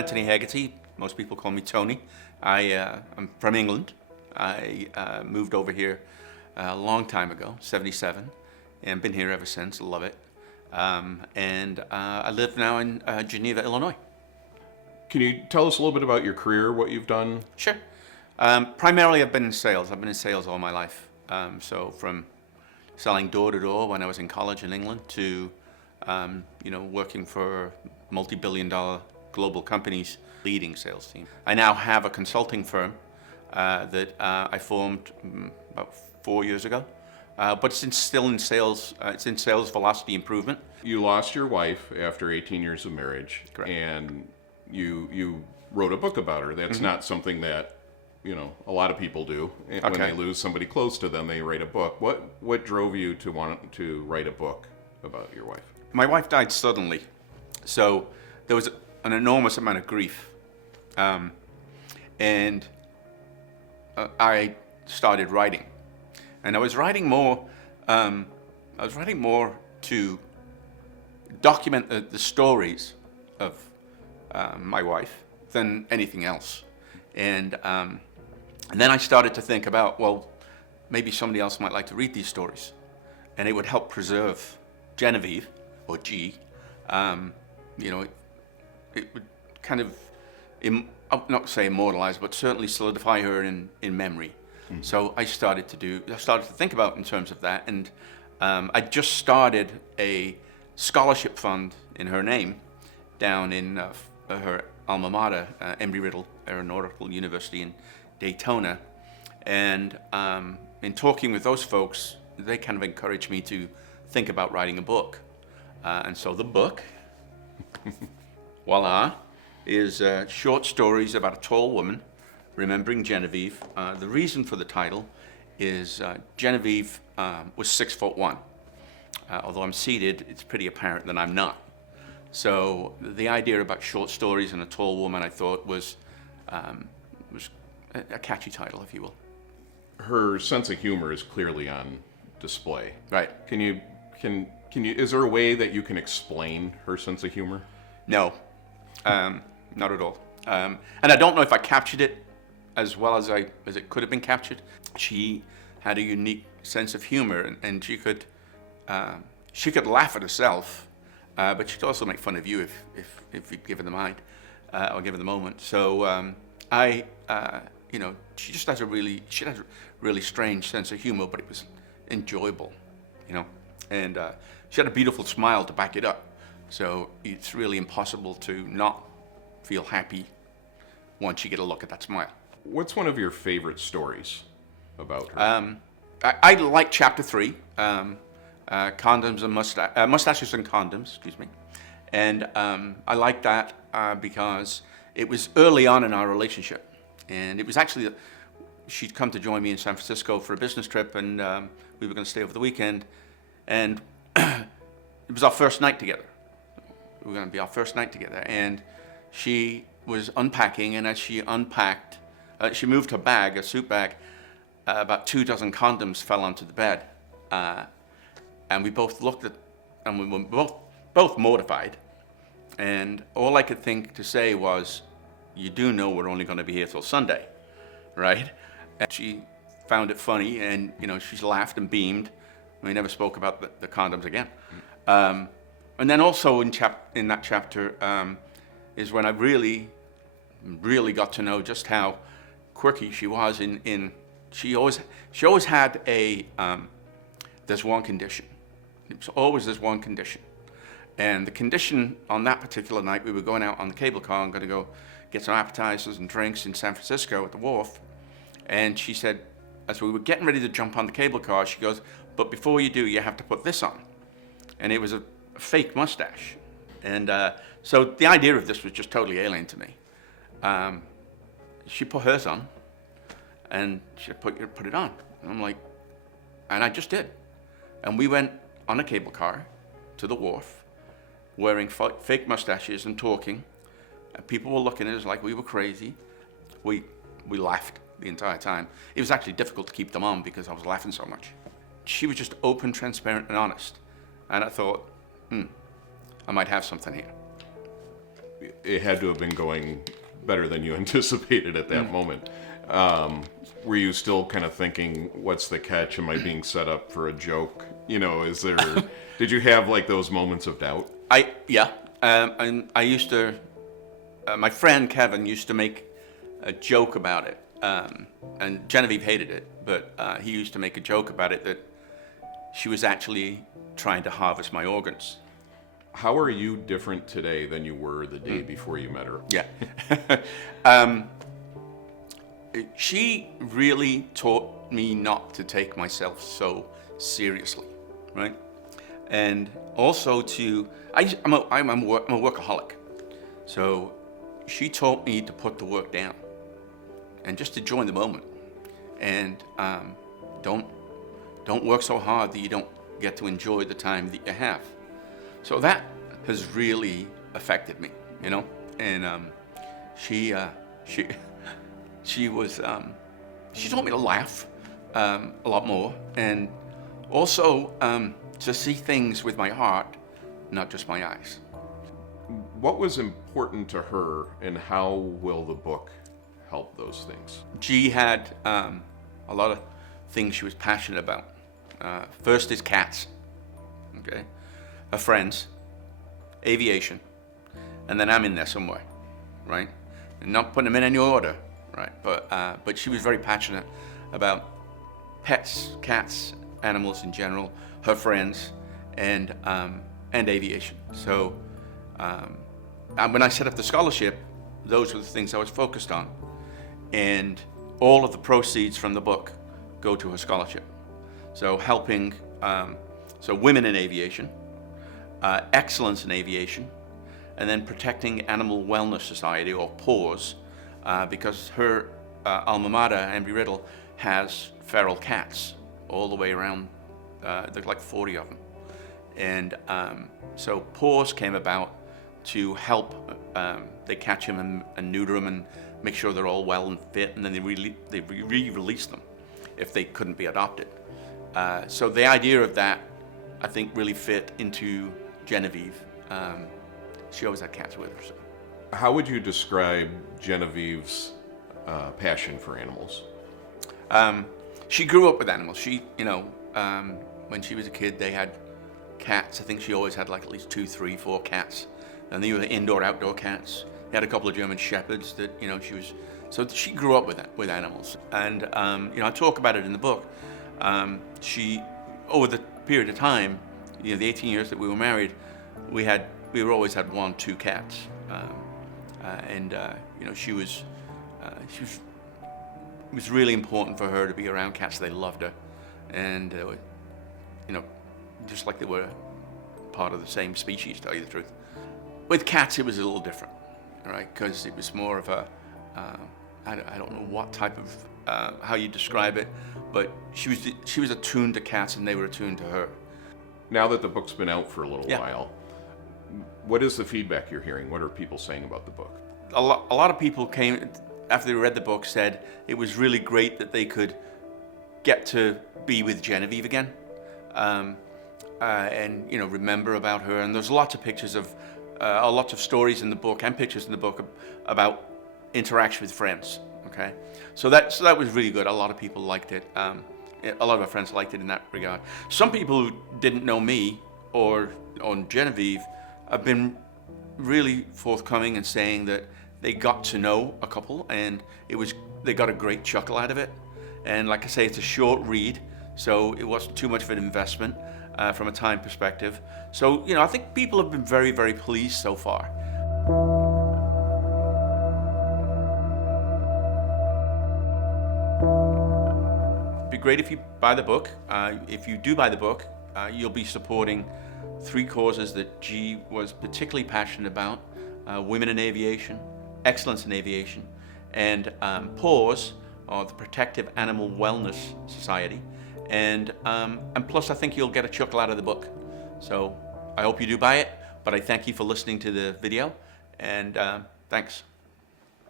Anthony Hegarty. Most people call me Tony. I'm from England. I moved over here a long time ago, 77, and been here ever since. Love it. I live now in Geneva, Illinois. Can you tell us a little bit about your career, what you've done? Sure. Primarily, I've been in sales. I've been in sales all my life. So from selling door to door when I was in college in England to, working for multi-billion-dollar global companies, leading sales team. I now have a consulting firm that I formed about 4 years ago, but it's still in sales. It's in sales velocity improvement. You lost your wife after 18 years of marriage. Correct. And you wrote a book about her. That's not something that a lot of people do. When they lose somebody close to them, they write a book. What drove you to want to write a book about your wife? My wife died suddenly, so there was an enormous amount of grief, and I started writing, and I was writing more. To document the stories of my wife than anything else, and then I started to think about, well, maybe somebody else might like to read these stories, and it would help preserve Genevieve, or G. It would kind of, not say immortalize, but certainly solidify her in memory. Mm-hmm. So I started to think about in terms of that, and I just started a scholarship fund in her name down in her alma mater, Embry Riddle Aeronautical University in Daytona, and in talking with those folks, they kind of encouraged me to think about writing a book, and so the book, voila, is short stories about a tall woman remembering Genevieve. The reason for the title is Genevieve was 6'1". Although I'm seated, it's pretty apparent that I'm not. So the idea about short stories and a tall woman, I thought, was a catchy title, if you will. Her sense of humor is clearly on display. Right. Can you? Is there a way that you can explain her sense of humor? No, not at all. And I don't know if I captured it as well as it could have been captured. She had a unique sense of humor, and she could laugh at herself, but she'd also make fun of you if you'd given the mind or given the moment. So she just has a really strange sense of humor, but it was enjoyable, and she had a beautiful smile to back it up. So it's really impossible to not feel happy once you get a look at that smile. What's one of your favorite stories about her? I like chapter 3, condoms and mustaches and condoms, excuse me. And I like that because it was early on in our relationship. And it was actually, she'd come to join me in San Francisco for a business trip, and we were going to stay over the weekend. And it was our first night together. It was going to be our first night together. And she was unpacking, and as she unpacked, she moved her bag, a suit bag, about 2 dozen condoms fell onto the bed. And we both looked at, and we were both mortified. And all I could think to say was, you do know we're only going to be here till Sunday, right? And she found it funny, and she's laughed and beamed. We never spoke about the condoms again. And then also in that chapter is when I really got to know just how quirky she was. She always had there's one condition. It was always there's one condition. And the condition on that particular night, we were going out on the cable car and going to go get some appetizers and drinks in San Francisco at the wharf. And she said, as we were getting ready to jump on the cable car, she goes, but before you do, you have to put this on. And it was a fake mustache. And so the idea of this was just totally alien to me. She put hers on, and she put it on. And I'm like, and I just did. And we went on a cable car to the wharf, wearing fake mustaches and talking. And people were looking at us like we were crazy. We laughed the entire time. It was actually difficult to keep them on because I was laughing so much. She was just open, transparent, and honest. And I thought, I might have something here. it had to have been going better than you anticipated at that moment. Were you still kind of thinking, what's the catch? Am I being set up for a joke? Is there, did you have like those moments of doubt? And I used to, my friend Kevin used to make a joke about it, and Genevieve hated it, but he used to make a joke about it that she was actually trying to harvest my organs. How are you different today than you were the day before you met her? Yeah. She really taught me not to take myself so seriously, right? And also I'm a workaholic. So she taught me to put the work down and just to enjoy the moment. And don't work so hard that you don't get to enjoy the time that you have. So that has really affected me, And she taught me to laugh a lot more, and also to see things with my heart, not just my eyes. What was important to her, and how will the book help those things? She had a lot of things she was passionate about. First is cats, okay? Her friends, aviation, and then I'm in there somewhere, right? And not putting them in any order, right? But she was very passionate about pets, cats, animals in general, her friends, and aviation. So when I set up the scholarship, those were the things I was focused on, and all of the proceeds from the book go to her scholarship. So helping women in aviation, excellence in aviation, and then protecting Animal Wellness Society, or PAWS, because her alma mater, Embry Riddle, has feral cats all the way around. There's like 40 of them. And so PAWS came about to help. They catch them and neuter them and make sure they're all well and fit, and then they re-release them if they couldn't be adopted. So the idea of that, I think, really fit into Genevieve. She always had cats with her. So. How would you describe Genevieve's passion for animals? She grew up with animals. She, when she was a kid, they had cats. I think she always had like at least 2, 3, 4 cats. And they were indoor, outdoor cats. They had a couple of German shepherds that, so she grew up with animals. And, I talk about it in the book. She, over the period of time, the 18 years that we were married, we always had 1, 2 cats. It was really important for her to be around cats. They loved her, and just like they were part of the same species, to tell you the truth. With cats, it was a little different, right? Because it was more of a, I don't know what type of, how you describe it, but she was attuned to cats, and they were attuned to her. Now that the book's been out for a little while, what is the feedback you're hearing? What are people saying about the book? A lot of people came after they read the book, said it was really great that they could get to be with Genevieve again, and remember about her. And there's lots of pictures of, lots of stories in the book and pictures in the book about interaction with friends. Okay, so that was really good. A lot of people liked it. A lot of our friends liked it in that regard. Some people who didn't know me or on Genevieve have been really forthcoming and saying that they got to know a couple, and they got a great chuckle out of it. And like I say, it's a short read, so it wasn't too much of an investment from a time perspective. So I think people have been very, very pleased so far. It'd be great if you buy the book. If you do buy the book, you'll be supporting 3 causes that G was particularly passionate about: women in aviation, excellence in aviation, and PAWS, or the Protective Animal Wellness Society, and plus I think you'll get a chuckle out of the book. So I hope you do buy it, but I thank you for listening to the video, and thanks.